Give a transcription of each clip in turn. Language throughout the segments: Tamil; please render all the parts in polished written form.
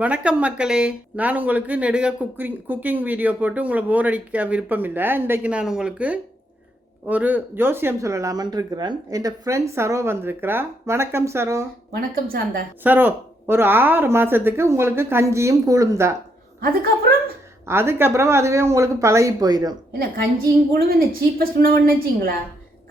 வணக்கம் மக்களே, நான் உங்களுக்கு நெடுக குக்கிங் வீடியோ போட்டு உங்களை போர் அடிக்க விருப்பம் இல்லை. இன்றைக்கு நான் உங்களுக்கு ஒரு ஜோசியம் சொல்லலாமன் இருக்கிறேன். என் ஃப்ரெண்ட் சரோ வந்திருக்கிறா. வணக்கம் சரோ. வணக்கம் சாந்தா. சரோ, ஒரு 6 மாதத்துக்கு உங்களுக்கு கஞ்சியும் கூழும் தான். அதுக்கப்புறம் அதுவே உங்களுக்கு பழகி போயிடும். என்ன கஞ்சியும் கூழும் என்ன சீப்பஸ்ட் உணவுன்னு வச்சிங்களா?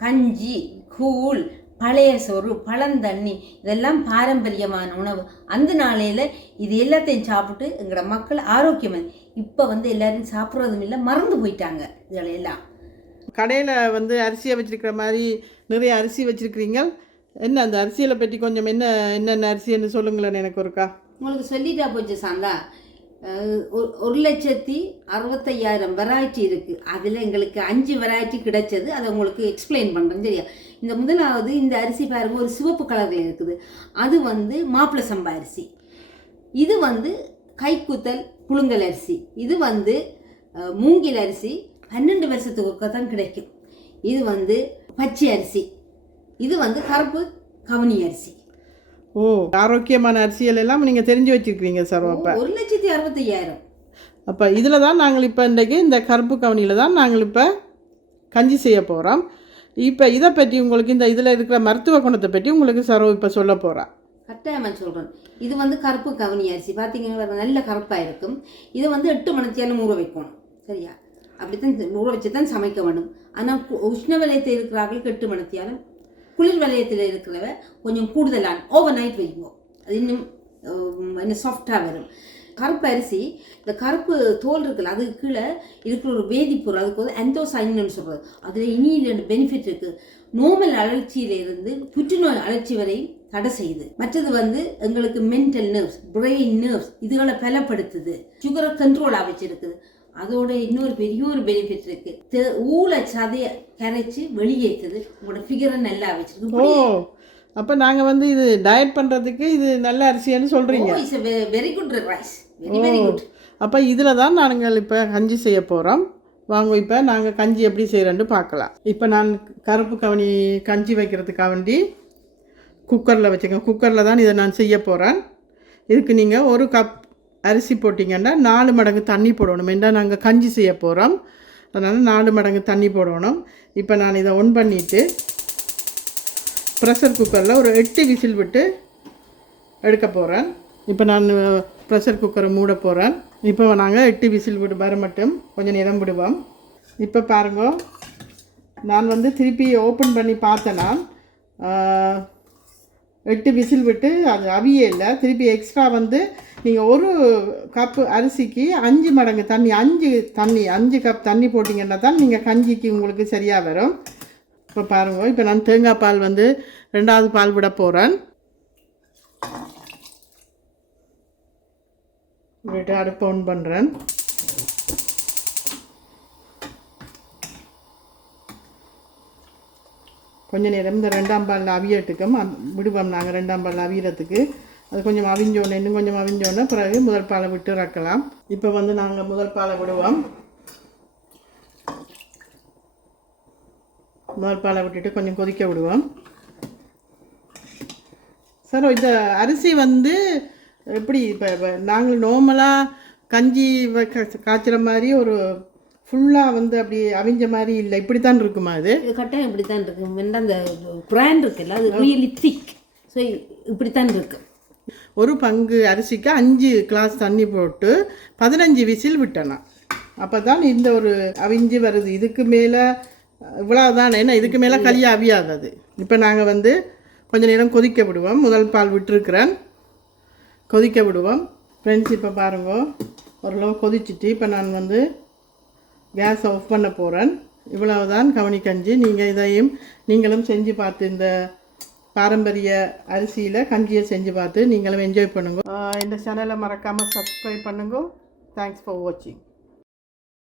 கஞ்சி, கூழ், பழைய சோறு, பழந்தண்ணி இதெல்லாம் பாரம்பரியமான உணவு. அந்த நாளையில் இது எல்லாத்தையும் சாப்பிட்டு எங்களோட மக்கள் ஆரோக்கியமாக இப்போ எல்லாரும் சாப்பிட்றதும் இல்லை, மறந்து போயிட்டாங்க. இதெல்லாம் கடையில் அரிசியை வச்சுருக்கிற மாதிரி நிறைய அரிசி வச்சுருக்கிறீங்க. என்ன அந்த அரிசியை பற்றி கொஞ்சம் என்னென்ன அரிசின்னு சொல்லுங்களேன். எனக்கு ஒருக்கா உங்களுக்கு சொல்லிட்டா போச்சு சாந்தா. 1,65,000 வெரைட்டி இருக்குது. அதில் எங்களுக்கு 5 வெரைட்டி கிடைச்சது. அதை உங்களுக்கு எக்ஸ்பிளைன் பண்ணுறேன் சரியா? இந்த முதலாவது இந்த அரிசி பாருங்க, ஒரு சிவப்பு கலரில் இருக்குது. அது மாப்பிள்ளை சம்பா அரிசி. இது கைக்குத்தல் புழுங்கல் அரிசி. இது மூங்கில் அரிசி. 12 வருஷத்துக்கு ஒருக்கா தான் கிடைக்கும். இது பச்சை அரிசி. இது கருப்பு கவுனி அரிசி. ஓ, ஆரோக்கியமான அரிசிகள் எல்லாம் நீங்கள் தெரிஞ்சு வச்சுருக்கிறீங்க சார். அப்போ 1,65,000. அப்போ இதில் தான் நாங்கள் இப்போ இன்றைக்கு இந்த கருப்பு கவுனியில் தான் நாங்கள் இப்போ கஞ்சி செய்ய போகிறோம். இப்போ இதை பற்றி உங்களுக்கு இந்த இதில் இருக்கிற மருத்துவ குணத்தை பற்றி உங்களுக்கு சரோ இப்போ சொல்ல போகிறேன். கட்டாயமாக சொல்கிறேன். இது கருப்பு கவுனி அரிசி பார்த்தீங்கன்னா நல்ல கருப்பாக இருக்கும். இதை 8 மணித்தியாலும் ஊற வைக்கணும் சரியா? அப்படித்தான் ஊற வச்சு தான் சமைக்க வேண்டும். ஆனால் உஷ்ண வலயத்தில் இருக்கிறார்களுக்கு 8 மணித்தியாலும், குளிர் வலயத்தில் இருக்கிறவ கொஞ்சம் கூடுதலான ஓவர் நைட் வைக்குவோம். அது இன்னும் சாஃப்டாக வரும். கருப்பு அரிசி, இந்த கருப்பு தோல் இருக்குல்ல, அதுக்கு கீழே இருக்கிற ஒரு வேதிப்பொருள், அதுக்கு ஆந்தோசைன்னு சொல்கிறது. அதில் இனி 2 பெனிஃபிட் இருக்குது. நோமல் அழற்சியிலிருந்து புற்றுநோய் அழற்சி வரை தடை செய்யுது. மற்றது எங்களுக்கு மென்டல் நர்வ்ஸ், பிரெயின் நர்வ்ஸ் இதுகளை பலப்படுத்துது. சுகரை கண்ட்ரோலாக வச்சுருக்குது. அதோட இன்னொரு பெரிய ஒரு பெனிஃபிட் இருக்கு. ஊழ சதைய கரைச்சி வெளியேற்றுது. உங்களோட ஃபிகரை நல்லா வச்சிருக்கு. ஓ, அப்போ நாங்கள் இது டயட் பண்ணுறதுக்கு இது நல்ல அரிசின்னு சொல்கிறீங்க. Very good rice, very good. அப்போ இதில் தான் நாங்கள் இப்போ கஞ்சி செய்ய போகிறோம். வாங்க இப்போ நாங்கள் கஞ்சி எப்படி செய்கிறோன்னு பார்க்கலாம். இப்போ நான் கருப்பு கவுனி கஞ்சி வைக்கிறதுக்காக வேண்டி குக்கரில் வச்சுக்கேன். குக்கரில் தான் இதை நான் செய்ய போகிறேன். இதுக்கு நீங்கள் 1 கப் அரிசி போட்டிங்கன்னா 4 மடங்கு தண்ணி போடணும். ஏன்னா நாங்கள் கஞ்சி செய்ய போகிறோம், அதனால் 4 மடங்கு தண்ணி போடணும். இப்போ நான் இதை ஒன் பண்ணிவிட்டு ப்ரெஷர் குக்கரில் ஒரு 8 விசில் விட்டு எடுக்க போகிறேன். இப்போ நான் ப்ரெஷர் குக்கரை மூட போகிறேன். இப்போ நாங்கள் 8 விசில் விட்டு வர மட்டும் கொஞ்சம் நேரம் விடுவோம். இப்போ பாருங்க, நான் திருப்பி ஓப்பன் பண்ணி பார்த்தேன்னா 8 விசில் விட்டு அது அவியே இல்லை. திருப்பி எக்ஸ்ட்ரா நீங்கள் 1 கப்பு அரிசிக்கு 5 மடங்கு தண்ணி, 5 கப் தண்ணி போட்டிங்கன்னா தான் நீங்கள் கஞ்சிக்கு உங்களுக்கு சரியாக வரும். இப்போ பாருங்கள், இப்போ நான் தேங்காய் பால் 2வது பால் விட போகிறேன். விட்டு அடுப்பு ஆன் பண்ணுறேன். கொஞ்சம் நேரம் இந்த 2ஆம் பாலில் அவியட்டுக்கும் விடுவோம். நாங்கள் 2ஆம் பாலில் அவியறதுக்கு அது கொஞ்சம் அவிஞ்சோன்னு, இன்னும் கொஞ்சம் அவிஞ்சோன்னு பிறகு முதல் பாலை விட்டு இறக்கலாம். இப்போ நாங்கள் முதல் பாலை விடுவோம். முதல் பாலை விட்டுட்டு கொஞ்சம் கொதிக்க விடுவோம். சார், இந்த அரிசி எப்படி இப்போ நாங்கள் நார்மலாக கஞ்சி காய்ச்சுற மாதிரி ஒரு ஃபுல்லாக அப்படி அவிஞ்ச மாதிரி இல்லை, இப்படி தான் இருக்குமா? அது கட்டாயம் இப்படி தான் இருக்குது. அந்த பிராண்ட் இருக்குல்ல, அது ரியலி திக். ஸோ இப்படி தான் இருக்குது. 1 பங்கு அரிசிக்கு 5 கிளாஸ் தண்ணி போட்டு 15 விசில் விட்டேனா. அப்போ தான் இந்த ஒரு அவிஞ்சு வருது. இதுக்கு மேலே இவ்வளோதான். ஏன்னா இதுக்கு மேலே களியாக அவியாதது. இப்போ நாங்கள் கொஞ்சம் நேரம் கொதிக்க விடுவோம். முதல் பால் விட்டுருக்குறேன், கொதிக்க விடுவோம். ஃப்ரெண்ட்ஸ், இப்போ பாருங்க, ஓரளவு கொதிச்சுட்டு இப்போ நான் கேஸ் ஆஃப் பண்ண போகிறேன். இவ்வளவுதான் கவுனி கஞ்சி. நீங்கள் இதையும் நீங்களும் செஞ்சு பார்த்து இந்த பாரம்பரிய அரிசியில் கஞ்சியை செஞ்சு பார்த்து நீங்களும் என்ஜாய் பண்ணுங்க. இந்த சேனலை மறக்காமல் சப்ஸ்கிரைப் பண்ணுங்க. தேங்க்ஸ் ஃபார் வாட்சிங்.